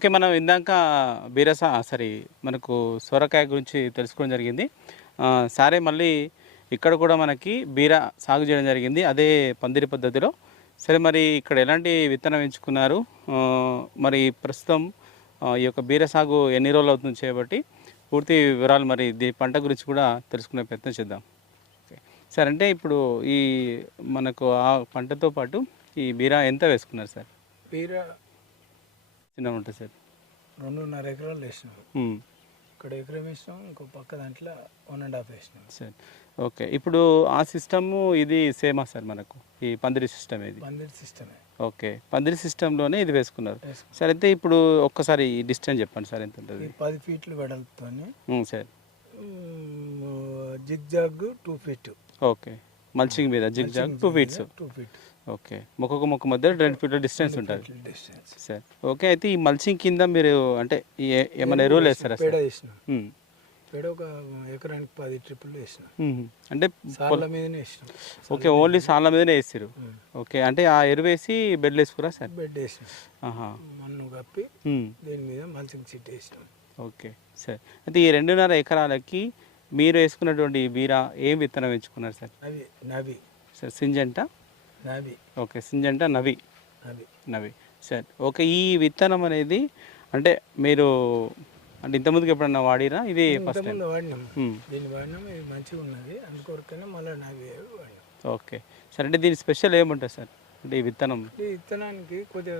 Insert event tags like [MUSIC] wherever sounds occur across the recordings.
Okay మనం ఇందాక బీరస sorry మనకు సొరకాయ గురించి తెలుసుకోవడం జరిగింది. సరే మళ్ళీ ఇక్కడ కూడా మనకి బీర సాగు చేయడం జరిగింది అదే పందిరి పద్ధతిలో. సరే మరి ఇక్కడ ఎలాంటి విత్తనం ఎంచుకున్నారు? మరి ప్రస్తుతం ఈ యొక్క బీర సాగు ఎన్ని రోజులు అవుతుంది చేయబట్టి పూర్తి వివరాలు మరి దీని పంట గురించి కూడా తెలుసుకునే ప్రయత్నం చేద్దాం. ఓకే. సార్ అంటే ఇప్పుడు ఈ మనకు ఆ పంటతో పాటు ఈ బీర ఎంత వేసుకున్నారు సార్? బీర చిన్న ఉంటుంది సార్. రెండున్నర ఎకరాలు వేసినాం. ఇక్కడ ఎకరం వేసినాం ఇంకో పక్క దాంట్లో వన్ అండ్ హాఫ్ వేసినాం. సార్. ఓకే. ఇప్పుడు ఆ సిస్టము ఇది సేమా సార్ మనకు ఈ పందిరి సిస్టమ్ ఇది. పందిరి సిస్టమే. ఓకే. పందిరి సిస్టంలోనే ఇది వేసుకున్నారు. వేసుకున్నాం. సార్ అయితే ఇప్పుడు ఒక్కసారి ఈ డిస్టెన్స్ చెప్పండి సార్ ఎంత ఉంటుంది? పది ఫీట్లు వెడల్పుతోని sir. Zig zag two feet. Okay. Mulching మీద zig zag two feet. Two feet. Okay. మొక్కకు మొక్క మధ్య రెండు ఫీట్ల డిస్టెన్స్ ఉంటుంది. Distance sir. ఓకే అయితే ఈ మల్చింగ్ కింద మీరు అంటే ఏమైనా ఎరువులు వేస్తారా పేడ సార్ వేసినాం. పేడ ఒక ఎకరానికి పది ట్రిప్పులు వేసినాం. అంటే సార్ల మీదనే వేసినాం. ఓకే ఓన్లీ సాళ్ళ మీదనే వేస్తారు ఓకే అంటే ఆ ఎరువు వేసి బెడ్లు వేసుకురా సార్? బెడ్ వేసినాం. మన్ను కప్పి. దీని మీద మల్చింగ్ సీట్ వేసినాం. ఓకే సరే. అయితే ఈ రెండున్నర ఎకరాలకి మీరు వేసుకున్నటువంటి బీర ఏం విత్తనం ఎంచుకున్నారు సార్? నవి నవి. Sir Syngenta? నవి. ఓకే సింజంట నవి. నవి. నవి. సార్ ఓకే ఈ విత్తనం అనేది అంటే మీరు అంటే ఇంతకుముందుకు ఎప్పుడన్నా వాడిరా? ఇది ఫస్ట్ టైం. వాడినాం. దీన్ని వాడినాం ఇది మంచిగా ఉన్నది. అందుకొరకనే మళ్ళీ నవి వాడినాం. ఓకే. సార్ అంటే దీని స్పెషల్ ఏముంటుంది సార్? అంటే ఈ విత్తనం. ఈ విత్తనానికి కొంచెం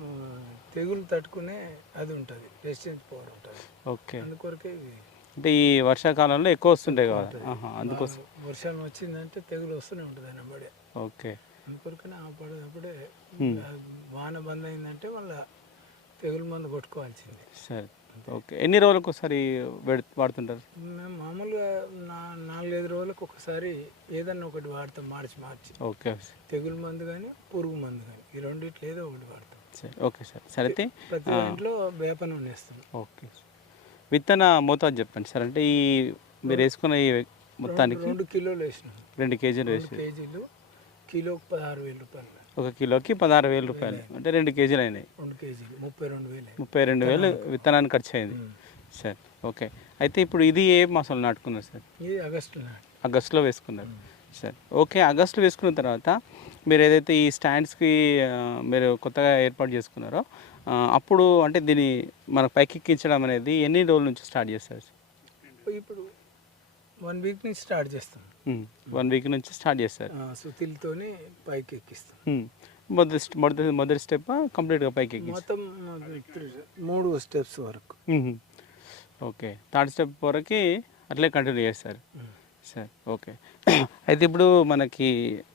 మ్, తెగులు తట్టుకునే అది ఉంటుంది. రెసిస్టెన్స్ పవర్ ఉంటుంది. ఓకే. అందుకొరకే ఇది అంటే ఈ వర్షాకాలంలో ఎక్కువ వస్తుంటాయి కదా. అందుకోసం. వర్షాలు వచ్చిందంటే తెగులు వస్తూనే ఉంటుంది పడే ఓకే. అందుకొరకనే ఆ పడేటప్పుడే వాన బంద్ అయిందంటే మళ్ళీ తెగులు మందు కొట్టుకోవాల్సింది. సరే. ఓకే. ఎన్ని రోజులకు ఒకసారి వాడుతుంటారు? మేము మామూలుగా నా నాలుగైదు రోజులకు ఒకసారి ఏదన్నా ఒకటి వాడతాం మార్చి మార్చి. ఓకే. తెగులు మందు కానీ పురుగు మందు కానీ ఈ రెండిట్లో ఏదో ఒకటి వాడతాం. సరే. Okay sir. సరే ప్రతి దాంట్లో వేప నూనె వేస్తాం. ఓకే. విత్తన మోతాదు చెప్పండి సార్. అంటే ఈ మీరు వేసుకున్న ఈ మొత్తానికి రెండు కిలోలు వేసినాం. రెండు కేజీలు వేసి కేజీలు. కిలోకి పదహారు వేల రూపాయలు. ఒక కిలోకి పదహారు వేలు రూపాయలు. అంటే రెండు కేజీలు అయినాయి. రెండు కేజీలు. ముప్పై రెండు వేలు. ముప్పై రెండు వేలు విత్తనానికి ఖర్చు అయింది. Sir okay. అయితే ఇప్పుడు ఇది ఏ మాసంలో నాటుకున్నారు సార్? ఇది ఆగస్టు ఆగస్టులో వేసుకున్నారు. Sir okay. ఆగస్టులో వేసుకున్న తర్వాత మీరు ఏదైతే ఈ స్టాండ్స్కి మీరు కొత్తగా ఏర్పాటు చేసుకున్నారో ఆ, అప్పుడు అంటే దీన్ని మన పైకెక్కించడం అనేది ఎన్ని రోజుల నుంచి స్టార్ట్ చేస్తారు? ఇప్పుడు వన్ వీక్ నుంచి స్టార్ట్ చేస్తాం. వన్ వీక్ నుంచి స్టార్ట్ చేస్తారు. సుతిలతోని పైకి ఎక్కిస్తాం. మొదటి మొదటి మొదటి స్టెప్ కంప్లీట్గా పైకి మొత్తం మూడు స్టెప్స్ వరకు. ఓకే. థర్డ్ స్టెప్ వరకు అట్లే కంటిన్యూ చేస్తారు. Sir okay. [CLEARS THROAT] అయితే ఇప్పుడు మనకి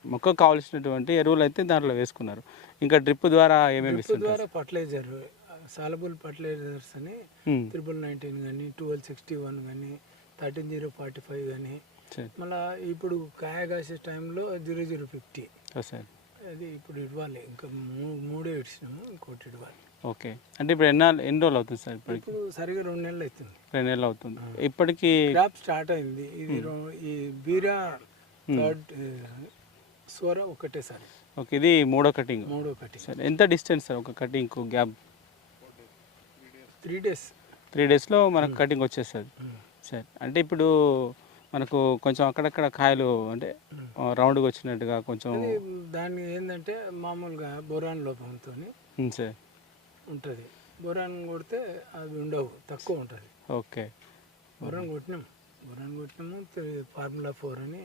మొక్కకు కావాల్సినటువంటి ఎరువులు అయితే దాంట్లో వేసుకున్నారు. ఇంకా డ్రిప్ ద్వారా ఏమేమి ద్వారా ఫర్టిలైజర్ సాలబుల్ ఫర్టిలైజర్స్ అని. త్రిబుల్ నైన్టీన్ కానీ ట్వెల్వ్ సిక్స్టీ వన్ కానీ థర్టీన్ జీరో ఫార్టీ ఫైవ్ కానీ మళ్ళీ ఇప్పుడు కాయ కాసే టైంలో జీరో జీరో ఫిఫ్టీ. సార్. అది ఇప్పుడు ఇవ్వాలి. ఇంకా మూడే ఇచ్చినాము ఇంకోటి ఇవ్వాలి. ఓకే. అంటే ఇప్పుడు ఎన్న ఎన్ని రోజులు అవుతుంది సార్ ఇప్పటికి? ఇప్పుడు సరిగా రెండు నెలలు అవుతుంది. రెండు నెలలు అవుతుంది. ఇప్పటికి క్రాప్ స్టార్ట్ అయింది. ఇది ఈ బీరా థర్డ్ స్వర ఒకటేసారి. ఓకే. ఇది మూడో కటింగ్. మూడో కటింగ్. సార్. ఎంత డిస్టెన్స్ సార్ ఒక cutting gap? Three days. Three డేస్లో మనకు కటింగ్ వచ్చేస్తుంది. సార్. అంటే ఇప్పుడు మనకు కొంచెం అక్కడక్కడ కాయలు అంటే రౌండ్గా వచ్చినట్టుగా కొంచెం దాన్ని ఏంటంటే మామూలుగా బొరాన్ లోపంతో సార్. ఉంటుంది. బొరాన్ కొడితే అవి ఉండవు తక్కువ ఉంటుంది. ఓకే. బొరాన్ కొట్టినాం. బొరాన్ కొట్టినాము ఫార్ములా ఫోర్ అని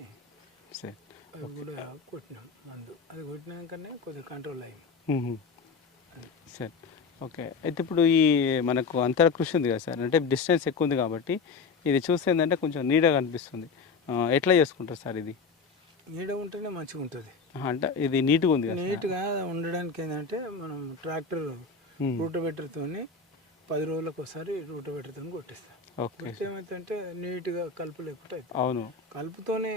సార్. అది కూడా కొట్టినాం మందు. అది కొట్టినాకనే కొద్దిగా కంట్రోల్ అయింది. సార్. ఓకే. అయితే ఇప్పుడు ఈ మనకు అంతర కృషి ఉంది కదా సార్? అంటే డిస్టెన్స్ ఎక్కువ ఉంది కాబట్టి ఇది చూస్తే ఏంటంటే కొంచెం నీడగా అనిపిస్తుంది. ఎట్లా చేసుకుంటారు సార్ ఇది? నీడ ఉంటేనే మంచిగా ఉంటుంది. అంటే ఇది నీట్గా ఉంది నీట్గా ఉండడానికి ఏంటంటే మనం ట్రాక్టర్ మ్మ్. పది రోజులకు ఒకసారి రూటోబెటర్తో కొట్టిస్తాం. ఓకే. కొడితే ఏమైతుందంటే నీట్గా కలుపు లేకుండా అవును. కలుపుతోనే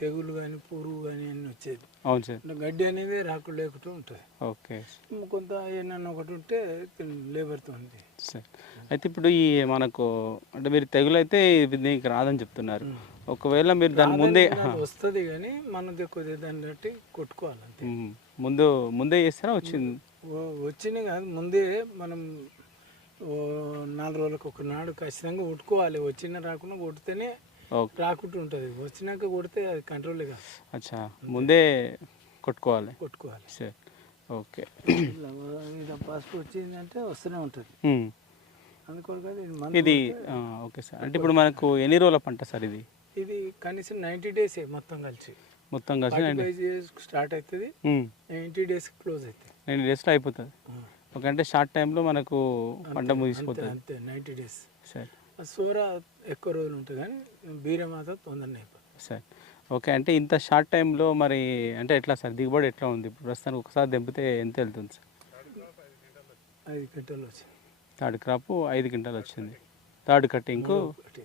తెగులు కానీ పురుగు కానీ అన్నీ వచ్చేది. అవును సార్. గడ్డి అనేది రాకుండా లేకుండా ఉంటుంది. ఓకే. కొంత ఏమన్నా ఒకటి ఉంటే లేబర్తో ఉంది. సార్ అయితే ఇప్పుడు ఈ మనకు అంటే మీరు తెగులు అయితే దీనికి రాదని చెప్తున్నారు. ఒకవేళ మీరు దాని ముందే వస్తుంది కానీ మన కొద్దిగా దాన్ని బట్టి కొట్టుకోవాలి. ముందు ముందే చేస్తారా వచ్చింది. వచ్చినాయి కాదు ముందే మనం నాలుగు రోజులకు ఒక నాడు ఖచ్చితంగా కొట్టుకోవాలి. వచ్చిన రాకుండా కొడితేనే రాకుండా ఉంటుంది. వచ్చినాక కొడితే అది కంట్రోల్ కాదు. అచ్చా. ముందే కొట్టుకోవాలి. కొట్టుకోవాలి. సరే. ఓకే. పసుపు వచ్చిందంటే వస్తూనే ఉంటుంది. అందుకోసం ఇది ఓకే సార్. అంటే ఇప్పుడు మనకు ఎన్ని రోజుల పంట సార్ ఇది? ఇది కనీసం నైంటీ డేసే మొత్తం కలిసి. మొత్తం కలిసి స్టార్ట్ అవుతుంది ఉమ్. నైంటీ డేస్ క్లోజ్ అవుతుంది రెండు డేస్లో అయిపోతుంది. ఓకే అంటే షార్ట్ టైంలో మనకు పంట ముగిసిపోతుంది. అంతే నైంటీ డేస్ సరే. సోర ఎక్కువ రోజులు ఉంటుంది కానీ బీర మాత్రం తొందరనే సరే. ఓకే అంటే ఇంత షార్ట్ టైంలో మరి అంటే ఎట్లా సార్? దిగుబడి ఎట్లా ఉంది? ఇప్పుడు ప్రస్తుతానికి ఒకసారి దెంపితే ఎంత వెళ్తుంది సార్? ఐదు గంటలు వచ్చింది. థర్డ్ క్రాప్ ఐదు క్వింటాలు వచ్చింది. థర్డ్ ఒకటి.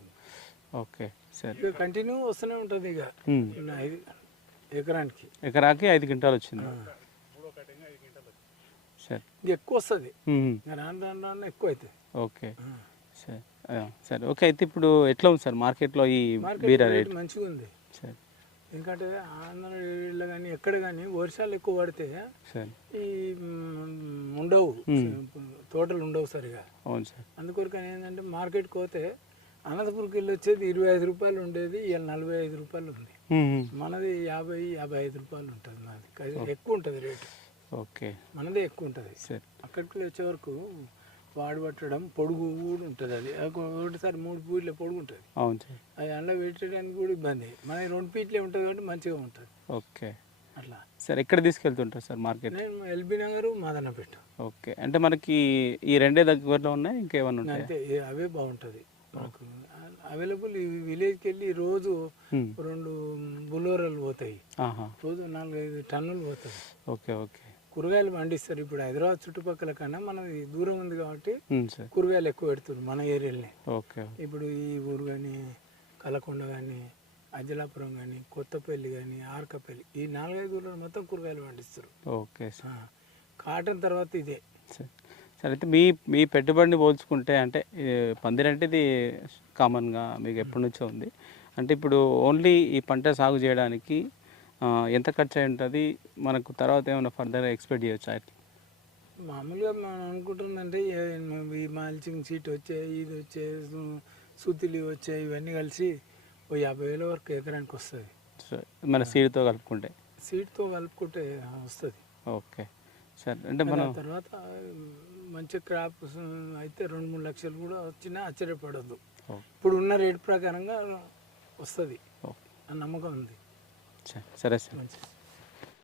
ఓకే సరే. కంటిన్యూ వస్తూనే ఉంటుంది ఇక. ఎకరానికి. ఎకరాకి ఐదు క్వింటాలు వచ్చింది. సరే ఇది ఎక్కువ వస్తుంది రాను రాను రాను ఎక్కువ అవుతుంది ఓకే సరే సరే ఓకే అయితే ఇప్పుడు ఎట్లా ఉంది సార్ మార్కెట్లో ఈ బీరా రేట్ మంచిగా ఉంది సరే ఎందుకంటే ఆంధ్రలో కానీ ఎక్కడ కానీ వర్షాలు ఎక్కువ పడితే ఈ ఉండవు తోటలు ఉండవు సరిగా అవును సార్ అందుకొరకని ఏంటంటే మార్కెట్కి పోతే అనంతపురంకి వెళ్ళి వచ్చేది ఇరవై ఐదు రూపాయలు ఉండేది ఇవాళ నలభై ఐదు రూపాయలు ఉంది. మనది యాభై యాభై ఐదు రూపాయలు ఉంటుంది కా- ఎక్కువ ఉంటుంది రేటు ఓకే. మనదే ఎక్కువ ఉంటుంది సరే. అక్కడికి వచ్చే వరకు వాడు పట్టడం పొడుగు కూడా ఉంటుంది అది. ఒక- ఒకటిసారి మూడు పీట్ల పొడుగు ఉంటుంది అవును సార్. అది అందులో పెట్టడానికి కూడా ఇబ్బంది. మన రెండు పీట్లే ఉంటుంది కాబట్టి మంచిగా ఉంటుంది. ఓకే. అట్లా. సార్ ఎక్కడ తీసుకెళ్తుంటారు సార్ మార్కెట్? నేను ఎల్బీ నగర్ మాదన్నపేట ఓకే. అంటే మనకి ఈ రెండే దగ్గరలో ఉన్నాయి? ఇంకేమైనా ఉంటాయి? అంతే. ఏ- అవే బాగుంటుంది. మనకు అవైలబుల్ ఈ విలేజ్కి వెళ్ళి రోజు రెండు బులోరాలు పోతాయి. రోజు నాలుగైదు టన్నులు పోతాయి. Okay okay. కూరగాయలు పండిస్తారు. ఇప్పుడు హైదరాబాద్ చుట్టుపక్కల కన్నా మనది దూరం ఉంది కాబట్టి కూరగాయలు ఎక్కువ పెడుతున్నారు మన ఏరియాలోనే. ఓకే. ఇప్పుడు ఈ ఊరు కానీ కలకొండ కానీ అజలాపురం కానీ కొత్తపల్లి కానీ ఆర్కపల్లి ఈ నాలుగైదు ఊర్లో మొత్తం కూరగాయలు పండిస్తారు. ఓకే కాటన్ తర్వాత ఇదే. సరే. అయితే మీ మీ పెట్టుబడిని పోల్చుకుంటే అంటే పందిరి అంటే ఇది కామన్గా మీకు ఎప్పటి నుంచో ఉంది. అంటే ఇప్పుడు ఓన్లీ ఈ పంట సాగు చేయడానికి ఎంత ఖర్చు అయి ఉంటుంది మనకు తర్వాత ఏమైనా ఫర్దర్గా ఎక్స్పెక్ట్ చేయొచ్చా? మామూలుగా మనం అనుకుంటుందంటే ఈ మాల్చింగ్ సీట్ వచ్చాయి ఇది వచ్చే సుతిలి వచ్చాయి ఇవన్నీ కలిసి ఓ యాభై వేల వరకు ఎకరానికి వస్తుంది. మన సీడ్తో కలుపుకుంటే? సీట్తో కలుపుకుంటే వస్తుంది. ఓకే. సరే అంటే మనం తర్వాత మంచి క్రాప్ అయితే రెండు మూడు లక్షలు కూడా వచ్చినా ఆశ్చర్యపడద్దు. ఇప్పుడు ఉన్న రేట్ ప్రకారంగా వస్తుంది. ఆ నమ్మకం ఉంది. సరే సరే సార్ మంచిది